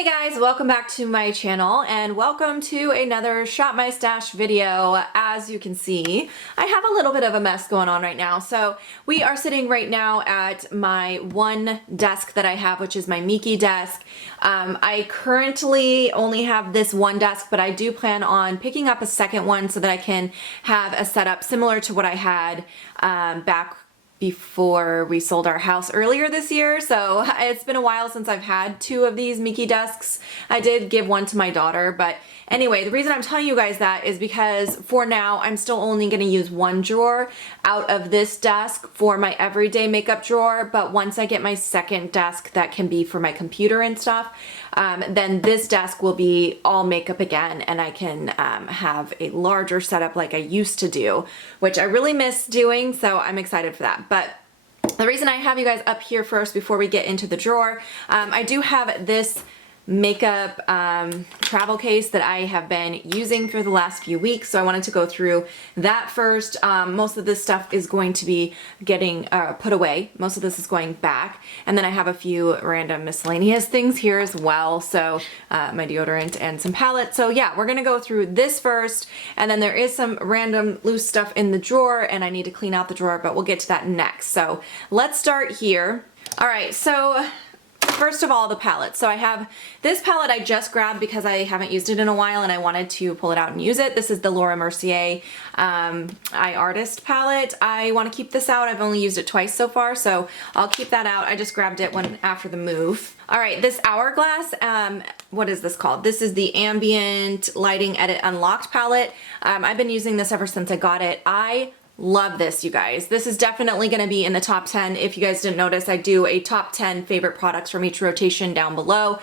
Hey guys, welcome back to my channel and welcome to another Shop My Stash video. As you can see, I have a little bit of a mess going on right now. So we are sitting right now at my one desk that I have, which is my Miki desk. I currently only have this one desk, but I do plan on picking up a second one so that I can have a setup similar to what I had back before we sold our house earlier this year. So it's been a while since I've had two of these Miki desks. I did give one to my daughter, but anyway, the reason I'm telling you guys that is because for now I'm still only going to use one drawer out of this desk for my everyday makeup drawer, but once I get my second desk that can be for my computer and stuff, then this desk will be all makeup again, and I can have a larger setup like I used to do, which I really miss doing, so I'm excited for that. But the reason I have you guys up here first before we get into the drawer, I do have this makeup travel case that I have been using for the last few weeks, so I wanted to go through that first. Most of this stuff is going to be getting put away. Most of this is going back, and then I have a few random miscellaneous things here as well, so my deodorant and some palettes. So yeah, we're gonna go through this first, and then there is some random loose stuff in the drawer and I need to clean out the drawer, but we'll get to that next. So let's start here. All right, so first of all, the palette. So I have this palette I just grabbed because I haven't used it in a while and I wanted to pull it out and use it. This is the Laura Mercier iArtist palette. I want to keep this out. I've only used it twice so far, so I'll keep that out. I just grabbed it after the move. All right, this Hourglass, what is this called? This is the Ambient Lighting Edit Unlocked palette. I've been using this ever since I got it. I love this, you guys. This is definitely going to be in the top 10. If you guys didn't notice, I do a top 10 favorite products from each rotation down below.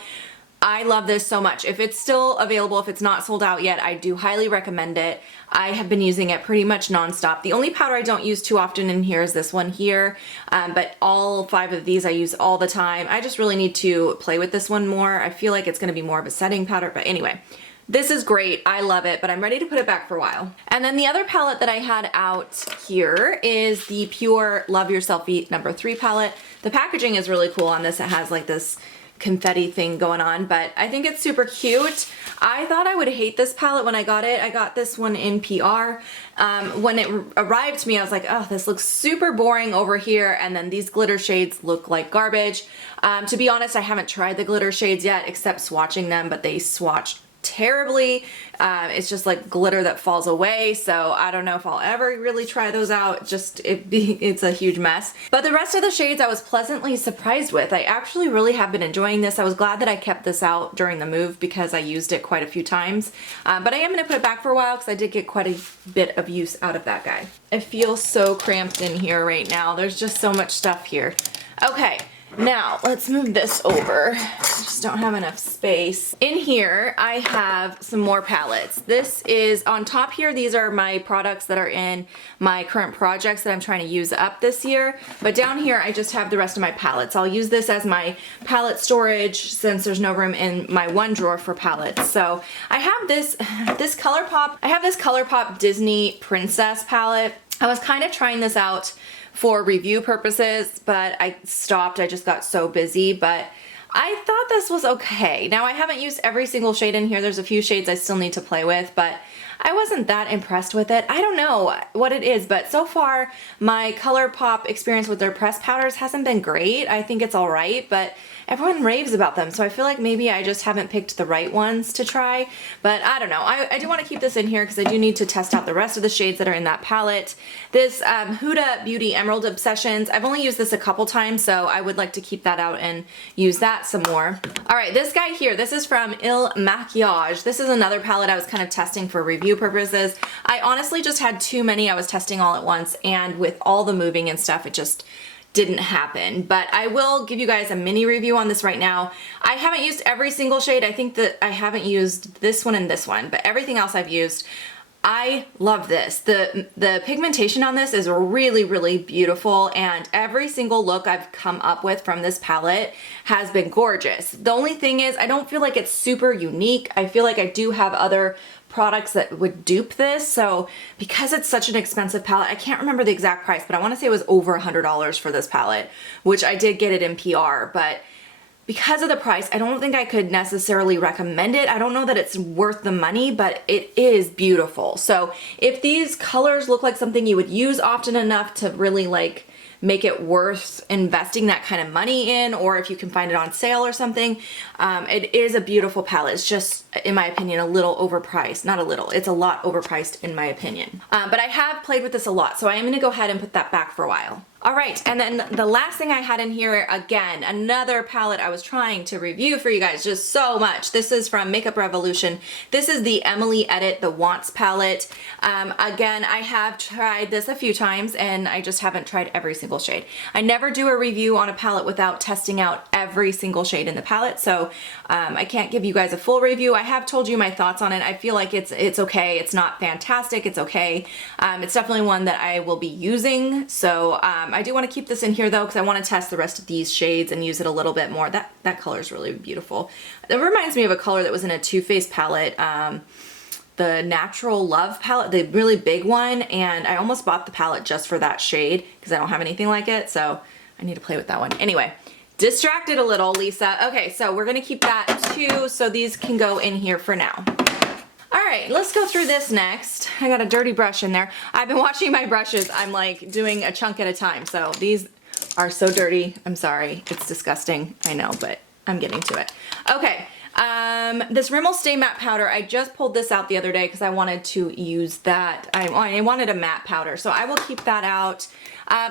I love this so much. If it's still available, if it's not sold out yet, I do highly recommend it. I have been using it pretty much nonstop. The only powder I don't use too often in here is this one here, but all 5 of these I use all the time. I just really need to play with this one more. I feel like it's going to be more of a setting powder, but anyway. This is great, I love it, but I'm ready to put it back for a while. And then the other palette that I had out here is the Pure Love Yourself No. 3 palette. The packaging is really cool on this. It has like this confetti thing going on, but I think it's super cute. I thought I would hate this palette when I got it. I got this one in PR. When it arrived to me, I was like, oh, this looks super boring over here, and then these glitter shades look like garbage. To be honest, I haven't tried the glitter shades yet, except swatching them, but they swatched terribly. It's just like glitter that falls away, so I don't know if I'll ever really try those out. It's a huge mess. But the rest of the shades I was pleasantly surprised with. I actually really have been enjoying this. I was glad that I kept this out during the move because I used it quite a few times. But I am going to put it back for a while because I did get quite a bit of use out of that guy. It feels so cramped in here right now. There's just so much stuff here. Okay. Now, let's move this over. I just don't have enough space. In here, I have some more palettes. This is, on top here, these are my products that are in my current projects that I'm trying to use up this year. But down here, I just have the rest of my palettes. I'll use this as my palette storage since there's no room in my one drawer for palettes. So I have this ColourPop. I have this ColourPop Disney Princess palette. I was kind of trying this out for review purposes, but I stopped. I just got so busy, but I thought this was okay. Now, I haven't used every single shade in here. There's a few shades I still need to play with, but I wasn't that impressed with it. I don't know what it is, but so far my ColourPop experience with their pressed powders hasn't been great. I think it's all right, but everyone raves about them, so I feel like maybe I just haven't picked the right ones to try, but I don't know. I do want to keep this in here because I do need to test out the rest of the shades that are in that palette. This Huda Beauty Emerald Obsessions, I've only used this a couple times, so I would like to keep that out and use that some more. All right, this guy here, this is from Il Makiage. This is another palette I was kind of testing for review purposes. I honestly just had too many I was testing all at once, and with all the moving and stuff, it just didn't happen. But I will give you guys a mini review on this right now. I haven't used every single shade. I think that I haven't used this one and this one, but everything else I've used. I love this. The pigmentation on this is really, really beautiful, and every single look I've come up with from this palette has been gorgeous. The only thing is I don't feel like it's super unique. I feel like I do have other products that would dupe this, so because it's such an expensive palette, I can't remember the exact price, but I want to say it was over $100 for this palette, which I did get it in PR, but because of the price, I don't think I could necessarily recommend it. I don't know that it's worth the money, but it is beautiful. So if these colors look like something you would use often enough to really like make it worth investing that kind of money in, or if you can find it on sale or something, it is a beautiful palette. It's just, in my opinion, a little overpriced. Not a little, it's a lot overpriced in my opinion. But I have played with this a lot, so I am gonna go ahead and put that back for a while. All right, and then the last thing I had in here, again, another palette I was trying to review for you guys just so much. This is from Makeup Revolution. This is the Emily Edit the Wants palette. Again, I have tried this a few times and I just haven't tried every single shade. I never do a review on a palette without testing out every single shade in the palette, so I can't give you guys a full review. I have told you my thoughts on it. I feel like it's okay. It's not fantastic. It's okay. It's definitely one that I will be using, so I do want to keep this in here though because I want to test the rest of these shades and use it a little bit more. That color is really beautiful. It reminds me of a color that was in a Too Faced palette, the Natural Love palette, the really big one, and I almost bought the palette just for that shade because I don't have anything like it, so I need to play with that one. Anyway, distracted a little, Lisa. Okay, so we're gonna keep that too, so these can go in here for now. All right, let's go through this next. I got a dirty brush in there. I've been washing my brushes. I'm like doing a chunk at a time, so these are so dirty. I'm sorry, it's disgusting, I know, but I'm getting to it. Okay, this Rimmel Stay Matte Powder, I just pulled this out the other day because I wanted to use that. I wanted a matte powder, so I will keep that out.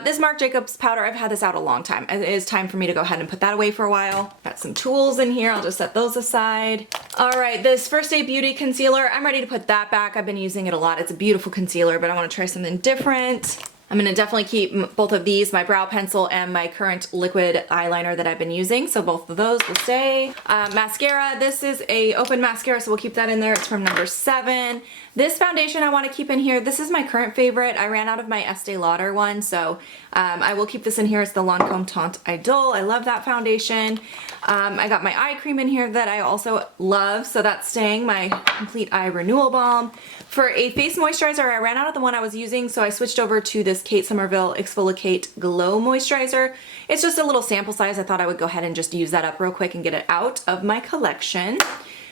This Marc Jacobs powder, I've had this out a long time. It is time for me to go ahead and put that away for a while. Got some tools in here, I'll just set those aside. All right, this First Aid Beauty concealer, I'm ready to put that back. I've been using it a lot. It's a beautiful concealer, but I want to try something different. I'm gonna definitely keep both of these, my brow pencil and my current liquid eyeliner that I've been using, so both of those will stay. Mascara, this is a open mascara, so we'll keep that in there. It's from number 7. This foundation I want to keep in here. This is my current favorite. I ran out of my Estee Lauder one, so I will keep this in here. It's the Lancome Teint Idole. I love that foundation. I got my eye cream in here that I also love, so that's staying, my Complete Eye Renewal Balm. For a face moisturizer, I ran out of the one I was using, so I switched over to this Kate Somerville Exfoliate Glow Moisturizer. It's just a little sample size. I thought I would go ahead and just use that up real quick and get it out of my collection.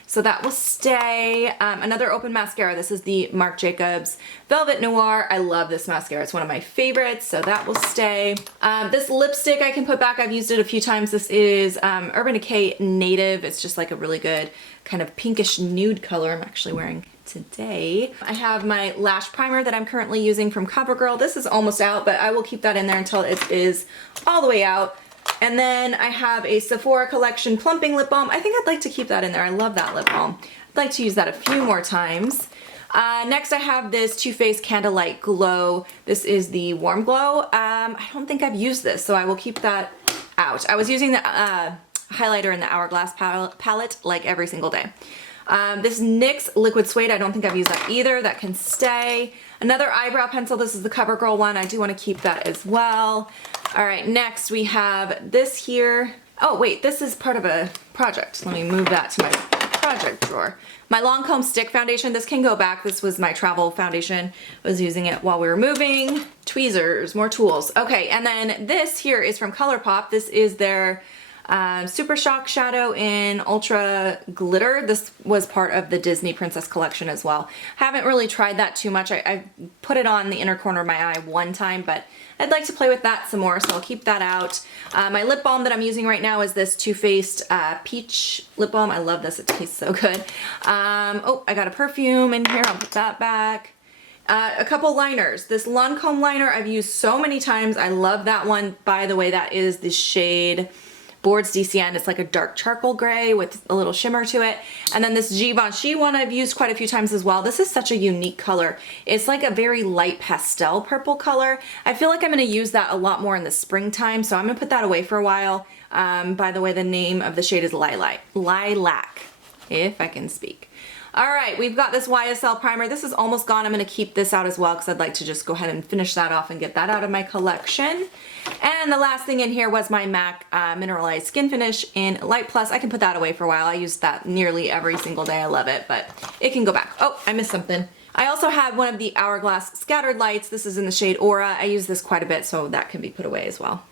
So that will stay. Another open mascara. This is the Marc Jacobs Velvet Noir. I love this mascara. It's one of my favorites, so that will stay. This lipstick I can put back. I've used it a few times. This is Urban Decay Native. It's just like a really good kind of pinkish nude color. I'm actually wearing today. I have my lash primer that I'm currently using from CoverGirl. This is almost out, but I will keep that in there until it is all the way out. And then I have a Sephora Collection Plumping Lip Balm. I think I'd like to keep that in there. I love that lip balm. I'd like to use that a few more times. Next I have this Too Faced Candlelight Glow. This is the Warm Glow. I don't think I've used this, so I will keep that out. I was using the highlighter in the Hourglass palette like every single day. This NYX Liquid Suede, I don't think I've used that either. That can stay. Another eyebrow pencil. This is the CoverGirl one. I do want to keep that as well. All right, next we have this here. Oh wait, this is part of a project. Let me move that to my project drawer. My Lancome Stick Foundation. This can go back. This was my travel foundation. I was using it while we were moving. Tweezers, more tools. Okay, and then this here is from ColourPop. This is their Super Shock Shadow in Ultra Glitter. This was part of the Disney Princess collection as well. Haven't really tried that too much. I put it on the inner corner of my eye one time, but I'd like to play with that some more, so I'll keep that out. My lip balm that I'm using right now is this Too Faced Peach Lip Balm. I love this. It tastes so good. Oh, I got a perfume in here. I'll put that back. A couple liners. This Lancome liner I've used so many times. I love that one. By the way, that is the shade Boards DCN. It's like a dark charcoal gray with a little shimmer to it. And then this Givenchy one I've used quite a few times as well. This is such a unique color. It's like a very light pastel purple color. I feel like I'm going to use that a lot more in the springtime, so I'm going to put that away for a while. By the way, the name of the shade is Lilac, if I can speak. All right, we've got this YSL primer. This is almost gone. I'm going to keep this out as well because I'd like to just go ahead and finish that off and get that out of my collection. And the last thing in here was my MAC Mineralized Skin Finish in Light Plus. I can put that away for a while. I use that nearly every single day. I love it, but it can go back. Oh, I missed something. I also have one of the Hourglass Scattered Lights. This is in the shade Aura. I use this quite a bit, so that can be put away as well.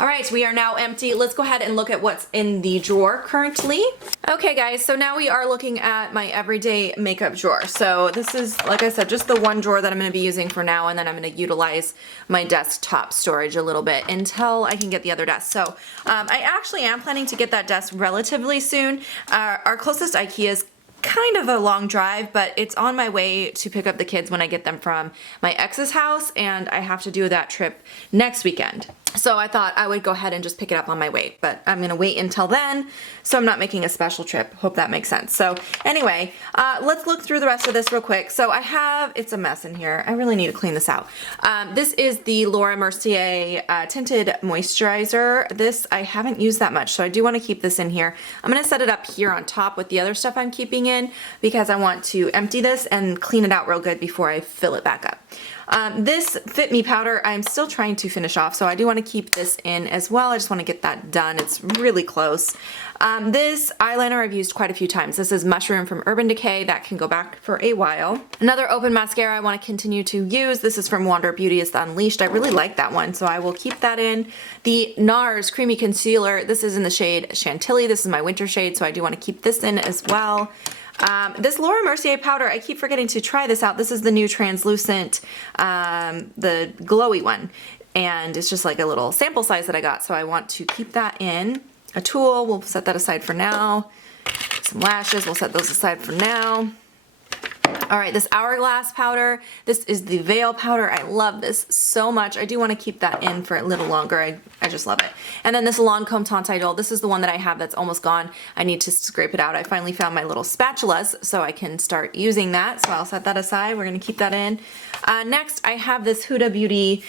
All right, we are now empty. Let's go ahead and look at what's in the drawer currently. Okay guys, so now we are looking at my everyday makeup drawer. So this is, like I said, just the one drawer that I'm gonna be using for now, and then I'm gonna utilize my desktop storage a little bit until I can get the other desk. So I actually am planning to get that desk relatively soon. Our closest IKEA is kind of a long drive, but it's on my way to pick up the kids when I get them from my ex's house, and I have to do that trip next weekend. So I thought I would go ahead and just pick it up on my way, but I'm gonna wait until then, so I'm not making a special trip. Hope that makes sense. So anyway, let's look through the rest of this real quick. So I have, it's a mess in here. I really need to clean this out. This is the Laura Mercier Tinted Moisturizer. This, I haven't used that much, so I do wanna keep this in here. I'm gonna set it up here on top with the other stuff I'm keeping in because I want to empty this and clean it out real good before I fill it back up. This Fit Me powder I'm still trying to finish off, so I do want to keep this in as well. I just want to get that done. It's really close. This eyeliner I've used quite a few times. This is Mushroom from Urban Decay. That can go back for a while. Another open mascara I want to continue to use. This is from Wander Beauty. It's the Unleashed. I really like that one, so I will keep that in. The NARS Creamy Concealer. This is in the shade Chantilly. This is my winter shade, so I do want to keep this in as well. This Laura Mercier powder, I keep forgetting to try this out. This is the new translucent, the glowy one. And it's just like a little sample size that I got, so I want to keep that in. A tulle, we'll set that aside for now. Some lashes, we'll set those aside for now. All right, this Hourglass powder, this is the Veil powder. I love this so much. I do want to keep that in for a little longer. I just love it. And then this Lancome Teint Idole, this is the one that I have that's almost gone. I need to scrape it out. I finally found my little spatulas so I can start using that. So I'll set that aside. We're going to keep that in. Next, I have this Huda Beauty.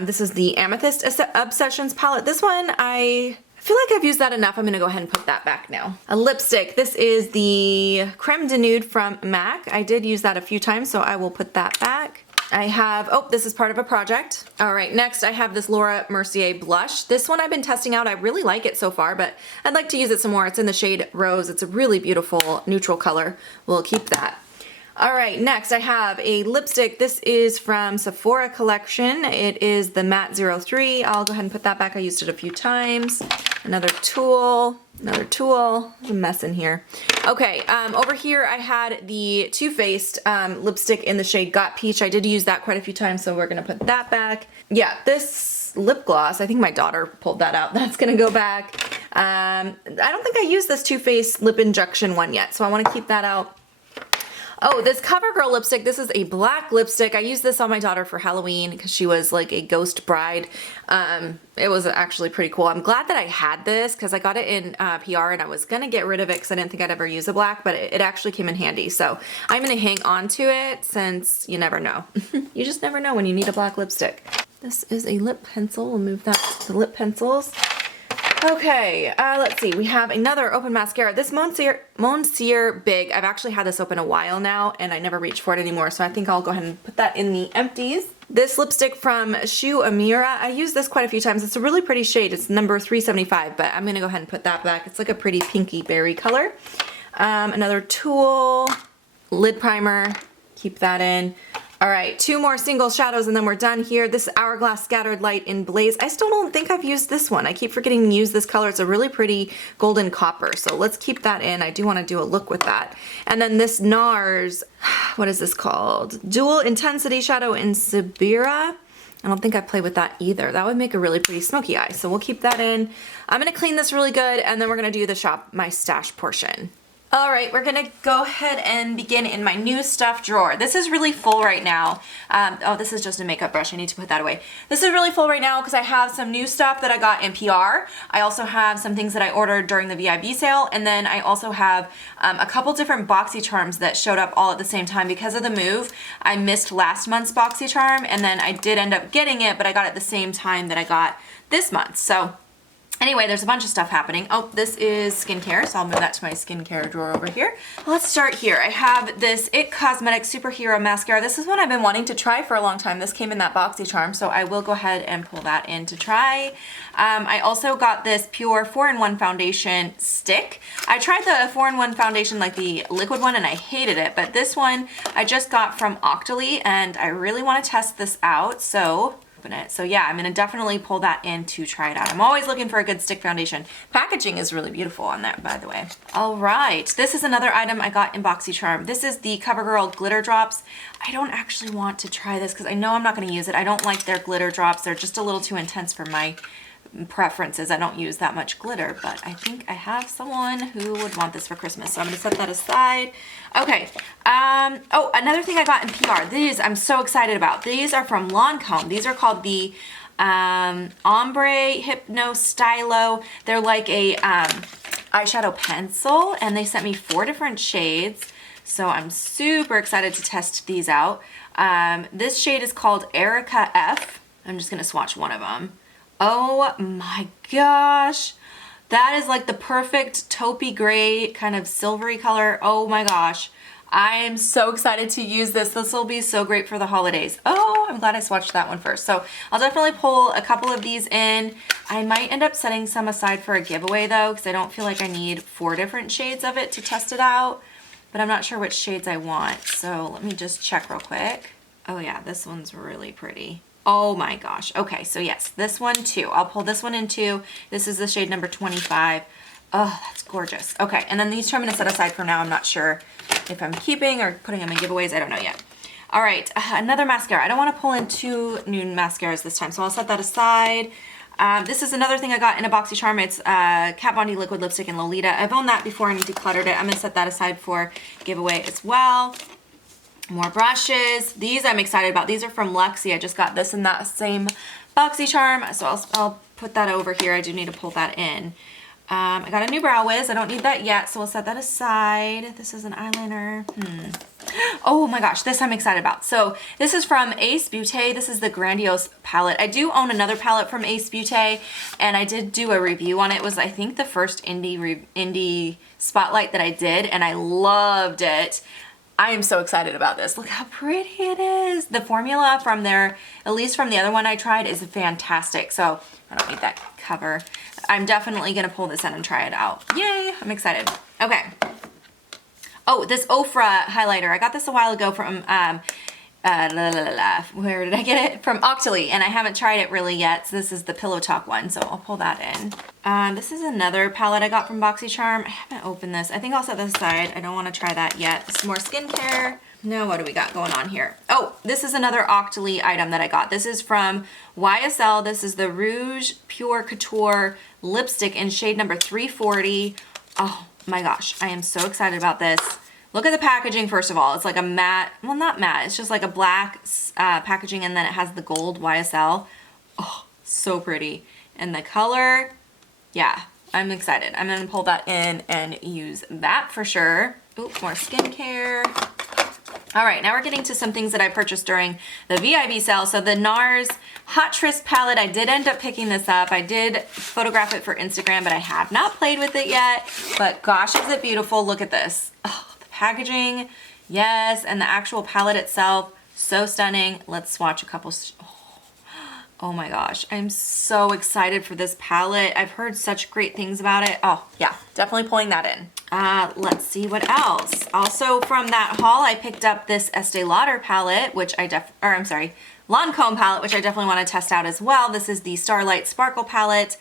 This is the Amethyst Obsessions palette. This one, I feel like I've used that enough. I'm gonna go ahead and put that back now. A lipstick. This is the Creme de Nude from MAC. I did use that a few times, so I will put that back. I have, oh, this is part of a project. All right, next I have this Laura Mercier blush. This one I've been testing out. I really like it so far, but I'd like to use it some more. It's in the shade Rose. It's a really beautiful neutral color. We'll keep that. All right, next I have a lipstick. This is from Sephora collection. It is the Matte 03. I'll go ahead and put that back. I used it a few times. Another tulle, another tulle. There's a mess in here. Okay, over here I had the Too Faced lipstick in the shade Got Peach. I did use that quite a few times, so we're gonna put that back. Yeah, this lip gloss, I think my daughter pulled that out. That's gonna go back. I don't think I used this Too Faced lip injection one yet, so I wanna keep that out. Oh, this CoverGirl lipstick, this is a black lipstick. I used this on my daughter for Halloween because she was like a ghost bride. It was actually pretty cool. I'm glad that I had this because I got it in PR and I was gonna get rid of it because I didn't think I'd ever use a black, but it actually came in handy. So I'm gonna hang on to it since you never know. You just never know when you need a black lipstick. This is a lip pencil. We'll move that to lip pencils. Okay, let's see. We have another open mascara. This Monsieur Big. I've actually had this open a while now, and I never reached for it anymore, so I think I'll go ahead and put that in the empties. This lipstick from Shu Amira. I used this quite a few times. It's a really pretty shade. It's number 375, but I'm going to go ahead and put that back. It's like a pretty pinky berry color. Another tulle, lid primer. Keep that in. All right, two more single shadows and then we're done here. This Hourglass Scattered Light in Blaze. I still don't think I've used this one. I keep forgetting to use this color. It's a really pretty golden copper, so let's keep that in. I do want to do a look with that. And then this NARS, what is this called? Dual Intensity Shadow in Sibira. I don't think I played with that either. That would make a really pretty smoky eye, so we'll keep that in. I'm gonna clean this really good and then we're gonna do the shop my stash portion. All right, we're gonna go ahead and begin in my new stuff drawer. This is really full right now. Oh, this is just a makeup brush. I need to put that away. This is really full right now because I have some new stuff that I got in PR. I also have some things that I ordered during the VIB sale, and then I also have a couple different BoxyCharms that showed up all at the same time. Because of the move, I missed last month's BoxyCharm, and then I did end up getting it, but I got it the same time that I got this month. So anyway, there's a bunch of stuff happening. Oh, this is skincare, so I'll move that to my skincare drawer over here. Let's start here. I have this IT Cosmetics Superhero Mascara. This is one I've been wanting to try for a long time. This came in that BoxyCharm, so I will go ahead and pull that in to try. I also got this Pure 4-in-1 Foundation Stick. I tried the 4-in-1 foundation, like the liquid one, and I hated it, but this one I just got from Octoly, and I really want to test this out, so open it. So yeah, I'm gonna definitely pull that in to try it out. I'm always looking for a good stick foundation. Packaging is really beautiful on that, by the way. All right, this is another item I got in BoxyCharm. This is the CoverGirl glitter drops. I don't actually want to try this because I know I'm not gonna use it. I don't like their glitter drops. They're just a little too intense for my preferences. I don't use that much glitter, but I think I have someone who would want this for Christmas, so I'm gonna set that aside. Okay, oh, another thing I got in PR, these I'm so excited about. These are from Lancome. These are called the Ombre Hypno Stylo. They're like a eyeshadow pencil, and they sent me 4 different shades, so I'm super excited to test these out. This shade is called Erica F. I'm just gonna swatch one of them. Oh my gosh, that is like the perfect taupey gray kind of silvery color. Oh my gosh, I am so excited to use this. This will be so great for the holidays. Oh, I'm glad I swatched that one first. So I'll definitely pull a couple of these in. I might end up setting some aside for a giveaway though, because I don't feel like I need 4 different shades of it to test it out, but I'm not sure which shades I want. So let me just check real quick. Oh yeah, this one's really pretty. Oh my gosh. Okay, so yes, this one too. I'll pull this one in too. This is the shade number 25. Oh, that's gorgeous. Okay, and then these two I'm gonna set aside for now. I'm not sure if I'm keeping or putting them in giveaways. I don't know yet. All right, another mascara. I don't wanna pull in 2 new mascaras this time, so I'll set that aside. This is another thing I got in a BoxyCharm. It's Kat Von D Liquid Lipstick in Lolita. I've owned that before and decluttered it. I'm gonna set that aside for giveaway as well. More brushes. These I'm excited about. These are from Luxie. I just got this in that same BoxyCharm, so I'll put that over here. I do need to pull that in. I got a new Brow Wiz. I don't need that yet, so we'll set that aside. This is an eyeliner. Oh my gosh, this I'm excited about. So this is from Ace Beauté. This is the Grandiose palette. I do own another palette from Ace Beauté, and I did do a review on it. It was, I think, the first indie spotlight that I did, and I loved it. I am so excited about this. Look how pretty it is. The formula from there, at least from the other one I tried, is fantastic. So I don't need that cover. I'm definitely gonna pull this in and try it out. Yay, I'm excited. Okay. Oh, this Ofra highlighter. I got this a while ago from, where did I get it? From Octoly, and I haven't tried it really yet. So this is the Pillow Talk one, so I'll pull that in. This is another palette I got from BoxyCharm. I haven't opened this. I think I'll set this aside. I don't want to try that yet. This is more skincare. Now what do we got going on here? Oh, this is another Octoly item that I got. This is from YSL. This is the Rouge Pure Couture lipstick in shade number 340. Oh my gosh, I am so excited about this. Look at the packaging, first of all. It's like a matte, well, not matte, it's just like a black packaging, and then it has the gold YSL. Oh, so pretty. And the color, yeah, I'm excited. I'm gonna pull that in and use that for sure. Ooh, more skincare. All right, now we're getting to some things that I purchased during the VIB sale. So the NARS Hot Tryst palette, I did end up picking this up. I did photograph it for Instagram, but I have not played with it yet. But gosh, is it beautiful. Look at this. Oh, the packaging, yes, and the actual palette itself, so stunning. Let's swatch a couple. Oh my gosh, I'm so excited for this palette. I've heard such great things about it. Oh yeah, definitely pulling that in. Let's see what else. Also from that haul, I picked up this Estee Lauder palette, which Lancome palette, which I definitely want to test out as well. This is the Starlight Sparkle palette.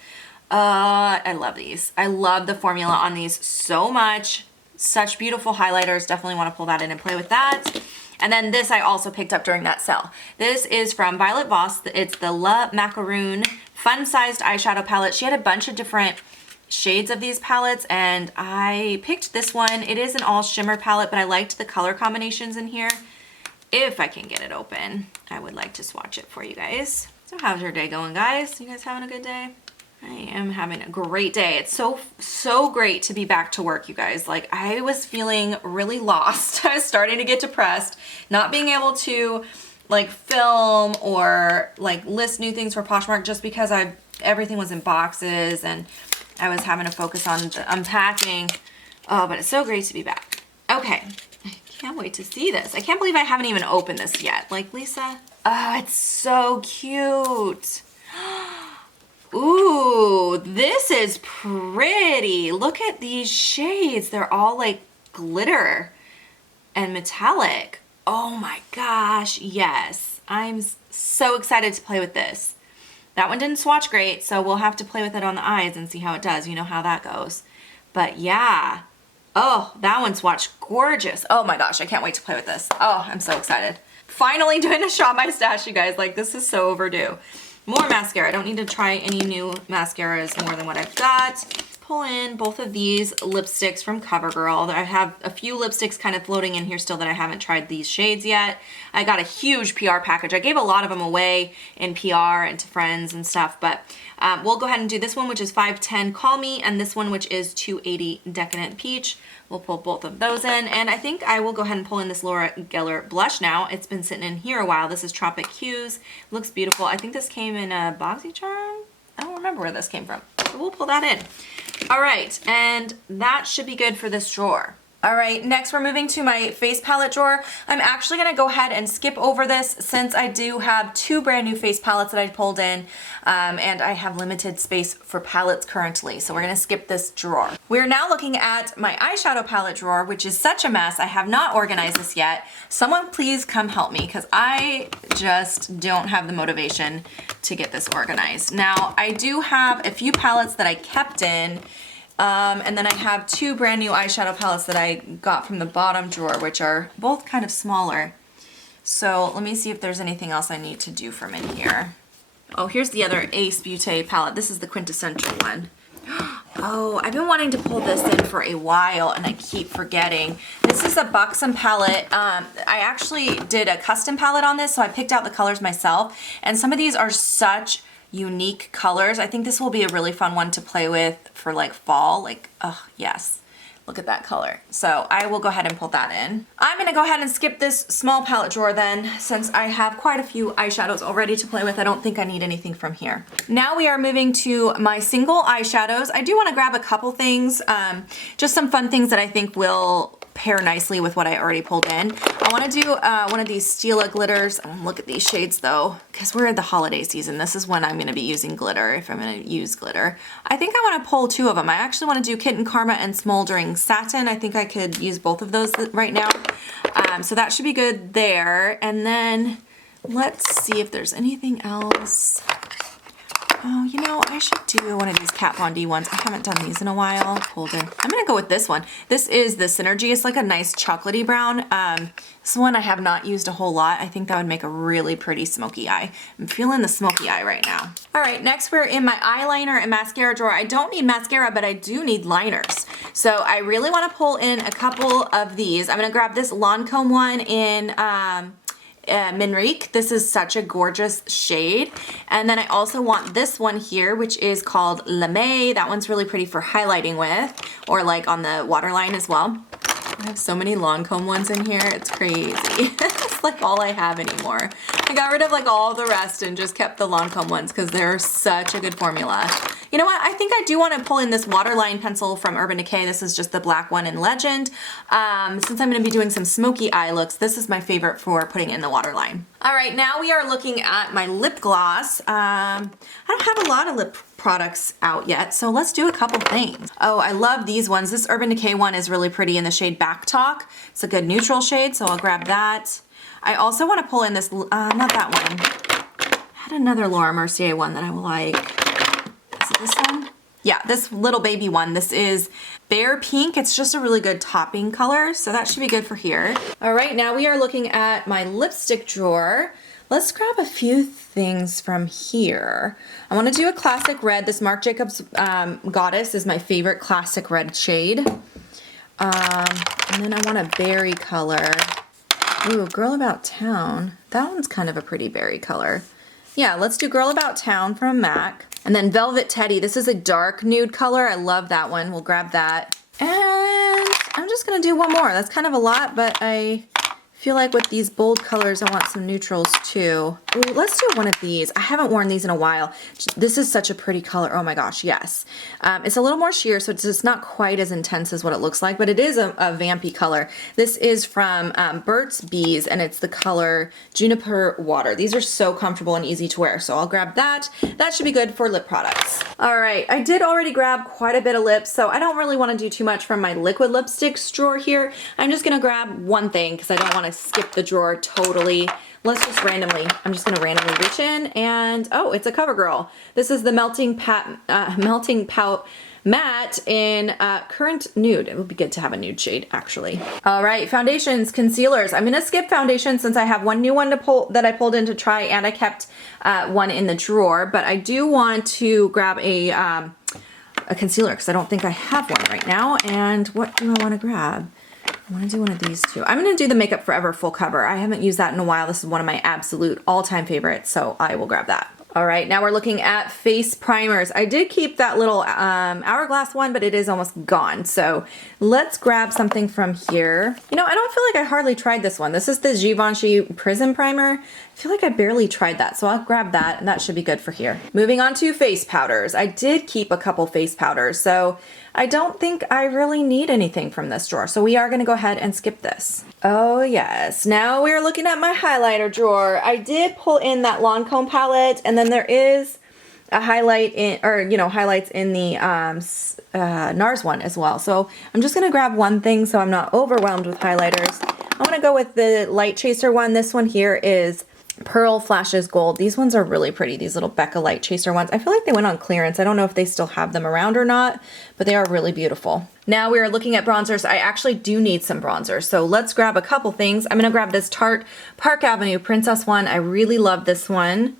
I love these. I love the formula on these so much. Such beautiful highlighters. Definitely want to pull that in and play with that. And then this I also picked up during that sale. This is from Violet Voss. It's the La Macaroon fun-sized eyeshadow palette. She had a bunch of different shades of these palettes, and I picked this one. It is an all shimmer palette, but I liked the color combinations in here. If I can get it open, I would like to swatch it for you guys. So how's your day going, guys? You guys having a good day? I am having a great day. It's so great to be back to work, you guys. Like, I was feeling really lost. I was starting to get depressed, not being able to like film or like list new things for Poshmark just because everything was in boxes and I was having to focus on the unpacking. Oh, but it's so great to be back. Okay, I can't wait to see this. I can't believe I haven't even opened this yet. Like, Lisa, oh, it's so cute. Ooh, this is pretty. Look at these shades. They're all like glitter and metallic. Oh my gosh, yes. I'm so excited to play with this. That one didn't swatch great, so we'll have to play with it on the eyes and see how it does. You know how that goes. But yeah. Oh, that one swatched gorgeous. Oh my gosh, I can't wait to play with this. Oh, I'm so excited. Finally doing a Shop My Stash, you guys. Like, this is so overdue. More mascara. I don't need to try any new mascaras more than what I've got. Pull in both of these lipsticks from CoverGirl. I have a few lipsticks kind of floating in here still that I haven't tried these shades yet. I got a huge PR package. I gave a lot of them away in PR and to friends and stuff, but we'll go ahead and do this one, which is 510 Call Me, and this one, which is 280 Decadent Peach. We'll pull both of those in, and I think I will go ahead and pull in this Laura Geller blush now. It's been sitting in here a while. This is Tropic Hues. Looks beautiful. I think this came in a BoxyCharm. I don't remember where this came from, so we'll pull that in. All right, and that should be good for this drawer. All right, next we're moving to my face palette drawer. I'm actually gonna go ahead and skip over this since I do have 2 brand new face palettes that I pulled in, and I have limited space for palettes currently, so we're gonna skip this drawer. We're now looking at my eyeshadow palette drawer, which is such a mess. I have not organized this yet. Someone please come help me, because I just don't have the motivation to get this organized. Now, I do have a few palettes that I kept in, and then I have 2 brand new eyeshadow palettes that I got from the bottom drawer, which are both kind of smaller. So let me see if there's anything else I need to do from in here. Oh, here's the other Ace Beauty palette. This is the quintessential one. Oh, I've been wanting to pull this in for a while and I keep forgetting. This is a Buxom palette. I actually did a custom palette on this, so I picked out the colors myself. And some of these are such unique colors. I think this will be a really fun one to play with for like fall. Like, oh yes, look at that color. So I will go ahead and pull that in. I'm gonna go ahead and skip this small palette drawer then, since I have quite a few eyeshadows already to play with. I don't think I need anything from here. Now we are moving to my single eyeshadows. I do want to grab a couple things, just some fun things that I think will pair nicely with what I already pulled in. I want to do one of these Stila glitters. Look at these shades though, because we're in the holiday season. This is when I'm going to be using glitter, if I'm going to use glitter. I think I want to pull 2 of them. I actually want to do Kitten Karma and Smoldering Satin. I think I could use both of those right now. So that should be good there. And then let's see if there's anything else. Oh, you know, I should do one of these Kat Von D ones. I haven't done these in a while. Hold on. I'm gonna go with this one. This is the Synergy. It's like a nice chocolatey brown. This one I have not used a whole lot. I think that would make a really pretty smoky eye. I'm feeling the smoky eye right now. All right, next we're in my eyeliner and mascara drawer. I don't need mascara, but I do need liners. So I really wanna pull in a couple of these. I'm gonna grab this Lancome one in Minrique. This is such a gorgeous shade. And then I also want this one here, which is called Lame. That one's really pretty for highlighting with, or like on the waterline as well. I have so many Lancome ones in here. It's crazy. It's like all I have anymore. I got rid of like all the rest and just kept the Lancome ones because they're such a good formula. You know what? I think I do want to pull in this waterline pencil from Urban Decay. This is just the black one in Legend. Since I'm going to be doing some smoky eye looks, this is my favorite for putting in the waterline. All right, now we are looking at my lip gloss. I don't have a lot of lip products out yet, so let's do a couple things. Oh, I love these ones. This Urban Decay one is really pretty in the shade Back Talk. It's a good neutral shade, so I'll grab that. I also want to pull in this, not that one. I had another Laura Mercier one that I like. Is it this one? Yeah, this little baby one. This is Bare Pink. It's just a really good topping color, so that should be good for here. All right, now we are looking at my lipstick drawer. Let's grab a few things from here. I want to do a classic red. This Marc Jacobs Goddess is my favorite classic red shade. And then I want a berry color. Ooh, Girl About Town. That one's kind of a pretty berry color. Yeah, let's do Girl About Town from MAC. And then Velvet Teddy. This is a dark nude color. I love that one. We'll grab that. And I'm just going to do one more. That's kind of a lot, but I feel like with these bold colors, I want some neutrals too. Ooh, let's do one of these. I haven't worn these in a while. This is such a pretty color. Oh my gosh, yes. It's a little more sheer, so it's just not quite as intense as what it looks like, but it is a vampy color. This is from Burt's Bees, and it's the color Juniper Water. These are so comfortable and easy to wear, so I'll grab that. That should be good for lip products. All right, I did already grab quite a bit of lips, so I don't really want to do too much from my liquid lipsticks drawer here. I'm just gonna grab one thing because I don't want to skip the drawer totally. Let's just randomly, I'm just gonna randomly reach in and, oh, it's a CoverGirl. This is the Melting Pout Matte in Current Nude. It would be good to have a nude shade, actually. All right, foundations, concealers. I'm gonna skip foundation since I have one new one to pull that I pulled in to try, and I kept one in the drawer, but I do want to grab a concealer because I don't think I have one right now. And what do I wanna grab? I want to do one of these two. I'm going to do the Makeup Forever full cover. I haven't used that in a while. This is one of my absolute all-time favorites, so I will grab that. All right, now we're looking at face primers. I did keep that little Hourglass one, but it is almost gone. So let's grab something from here. You know, I don't feel like I hardly tried this one. This is the Givenchy Prism Primer. I feel like I barely tried that, so I'll grab that, and that should be good for here. Moving on to face powders. I did keep a couple face powders, so I don't think I really need anything from this drawer, so we are gonna go ahead and skip this. Oh yes, now we're looking at my highlighter drawer. I did pull in that Lancome palette, and then there is a highlight in, or you know, highlights in the NARS one as well. So I'm just gonna grab one thing so I'm not overwhelmed with highlighters. I wanna go with the Light Chaser one. This one here is Pearl Flashes Gold. These ones are really pretty, these little Becca Light Chaser ones. I feel like they went on clearance. I don't know if they still have them around or not, but they are really beautiful. Now we are looking at bronzers. I actually do need some bronzers, so let's grab a couple things. I'm gonna grab this Tarte Park Avenue Princess one. I really love this one.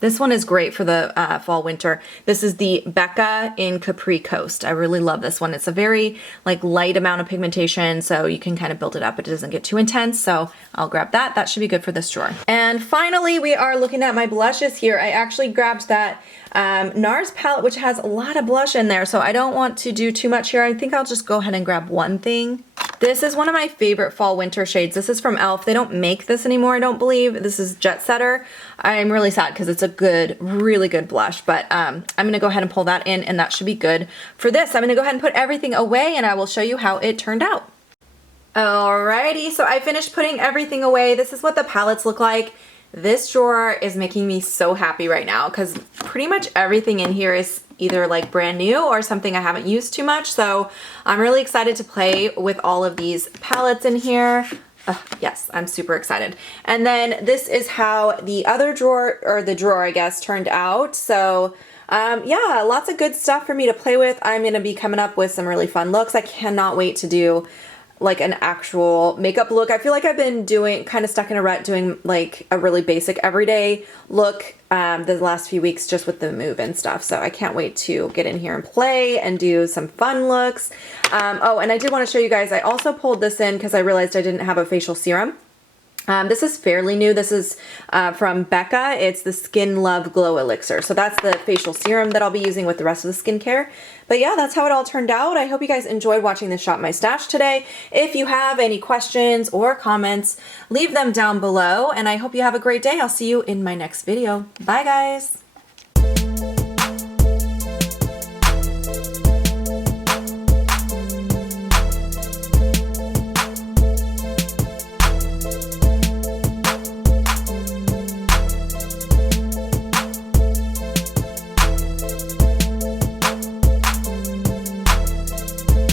This one is great for the fall winter. This is the Becca in Capri Coast. I really love this one. It's a very like light amount of pigmentation, so you can kind of build it up. It doesn't get too intense, so I'll grab that. That should be good for this drawer. And finally, we are looking at my blushes here. I actually grabbed that NARS palette, which has a lot of blush in there, so I don't want to do too much here. I think I'll just go ahead and grab one thing. This is one of my favorite fall winter shades. This is from e.l.f. They don't make this anymore, I don't believe. This is Jet Setter. I'm really sad because it's a good, really good blush, but I'm gonna go ahead and pull that in, and that should be good for this. I'm gonna go ahead and put everything away, and I will show you how it turned out. Alrighty, so I finished putting everything away. This is what the palettes look like. This drawer is making me so happy right now because pretty much everything in here is either like brand new or something I haven't used too much. So I'm really excited to play with all of these palettes in here. Yes, I'm super excited. And then this is how the other drawer, or the drawer I guess, turned out. So yeah, lots of good stuff for me to play with. I'm gonna be coming up with some really fun looks. I cannot wait to do like an actual makeup look. I feel like I've been doing, kind of stuck in a rut doing like a really basic everyday look the last few weeks just with the move and stuff. So I can't wait to get in here and play and do some fun looks. Oh, and I did want to show you guys, I also pulled this in because I realized I didn't have a facial serum. This is fairly new. This is from Becca. It's the Skin Love Glow Elixir. So that's the facial serum that I'll be using with the rest of the skincare. But yeah, that's how it all turned out. I hope you guys enjoyed watching this Shop My Stash today. If you have any questions or comments, leave them down below. And I hope you have a great day. I'll see you in my next video. Bye guys.